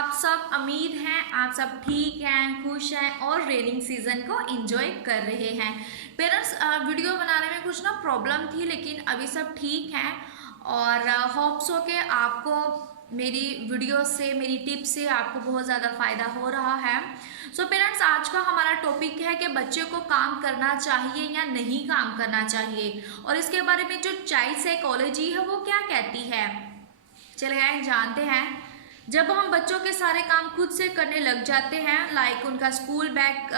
आप सब उम्मीद हैं आप सब ठीक हैं, खुश हैं और रेनिंग सीजन को एंजॉय कर रहे हैं। पेरेंट्स, वीडियो बनाने में कुछ ना प्रॉब्लम थी लेकिन अभी सब ठीक हैं और होप्स हो के आपको मेरी वीडियो से, मेरी टिप से आपको बहुत ज़्यादा फ़ायदा हो रहा है। सो पेरेंट्स, आज का हमारा टॉपिक है कि बच्चे को काम करना चाहिए या नहीं काम करना चाहिए, और इसके बारे में जो चाइल्ड साइकोलॉजी है वो क्या कहती है। चलिए आइए जानते हैं। जब हम बच्चों के सारे काम खुद से करने लग जाते हैं, लाइक उनका स्कूल बैग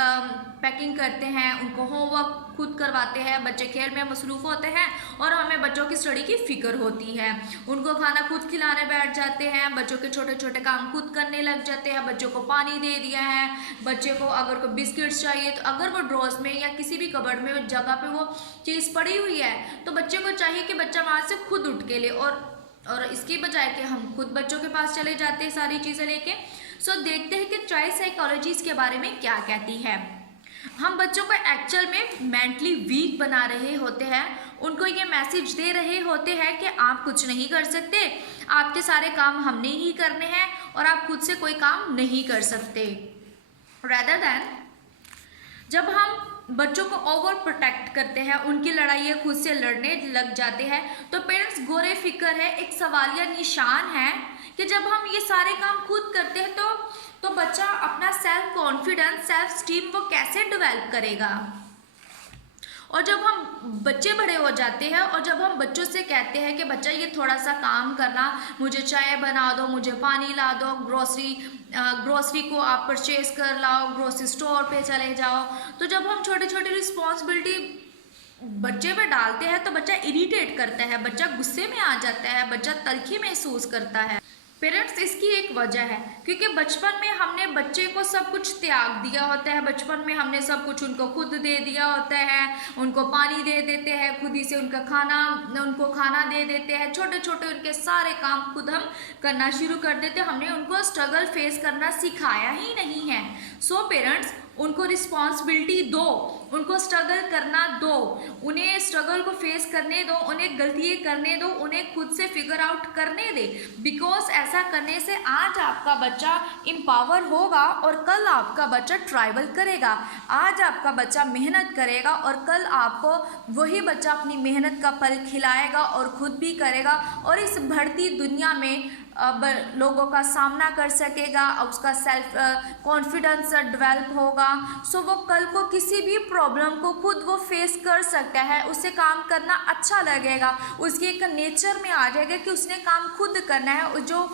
पैकिंग करते हैं, उनको होमवर्क खुद करवाते हैं, बच्चे खेल में मसरूफ़ होते हैं और हमें बच्चों की स्टडी की फ़िक्र होती है। उनको खाना खुद खिलाने बैठ जाते हैं, बच्चों के छोटे छोटे काम खुद करने लग जाते हैं, बच्चों को पानी दे दिया है, बच्चे को अगर कोई बिस्किट्स चाहिए तो अगर वो ड्रॉज में या किसी भी कबर्ड में जगह पे वो चीज़ पड़ी हुई है तो बच्चे को चाहिए कि बच्चा वहाँ से खुद उठ के ले, और इसकी बजाय कि हम खुद बच्चों के पास चले जाते हैं सारी चीज़ें लेके। सो देखते हैं कि चाइल्ड साइकोलॉजी इसके बारे में क्या कहती है। हम बच्चों को एक्चुअल में मेंटली वीक बना रहे होते हैं, उनको ये मैसेज दे रहे होते हैं कि आप कुछ नहीं कर सकते, आपके सारे काम हमने ही करने हैं और आप खुद से कोई काम नहीं कर सकते। रेदर देन जब हम बच्चों को ओवर प्रोटेक्ट करते हैं, उनकी लड़ाइयाँ खुद से लड़ने लग जाते हैं, तो पेरेंट्स गोरे फिक्र है, एक सवालिया निशान है कि जब हम ये सारे काम खुद करते हैं तो बच्चा अपना सेल्फ कॉन्फिडेंस, सेल्फ स्टीम वो कैसे डेवलप करेगा। और जब हम बच्चे बड़े हो जाते हैं और जब हम बच्चों से कहते हैं कि बच्चा ये थोड़ा सा काम करना, मुझे चाय बना दो, मुझे पानी ला दो, ग्रोसरी को आप परचेज कर लाओ, ग्रोसरी स्टोर पे चले जाओ, तो जब हम छोटी छोटी रिस्पॉन्सिबिलिटी बच्चे पे डालते हैं तो बच्चा इरिटेट करता है, बच्चा गुस्से में आ जाता है, बच्चा तलखी महसूस करता है। पेरेंट्स, इसकी एक वजह है क्योंकि बचपन में हमने बच्चे को सब कुछ त्याग दिया होता है, बचपन में हमने सब कुछ उनको खुद दे दिया होता है, उनको पानी दे देते हैं, खुद ही से उनको खाना दे देते हैं, छोटे छोटे उनके सारे काम खुद हम करना शुरू कर देते हैं, हमने उनको स्ट्रगल फेस करना सिखाया ही नहीं है। सो पेरेंट्स, उनको रिस्पॉन्सिबिलिटी दो, उनको स्ट्रगल करना दो, उन्हें स्ट्रगल को फेस करने दो, उन्हें गलतियाँ करने दो, उन्हें खुद से फिगर आउट करने दे। बिकॉज ऐसा करने से आज आपका बच्चा एम्पावर होगा और कल आपका बच्चा ट्राइवल करेगा, आज आपका बच्चा मेहनत करेगा और कल आपको वही बच्चा अपनी मेहनत का फल खिलाएगा और खुद भी करेगा और इस बढ़ती दुनिया में अब लोगों का सामना कर सकेगा, उसका सेल्फ कॉन्फिडेंस डेवलप होगा। सो वो कल को किसी भी प्रॉब्लम को खुद वो फेस कर सकता है, उसे काम करना अच्छा लगेगा, उसकी एक नेचर में आ जाएगा कि उसने काम खुद करना है। जो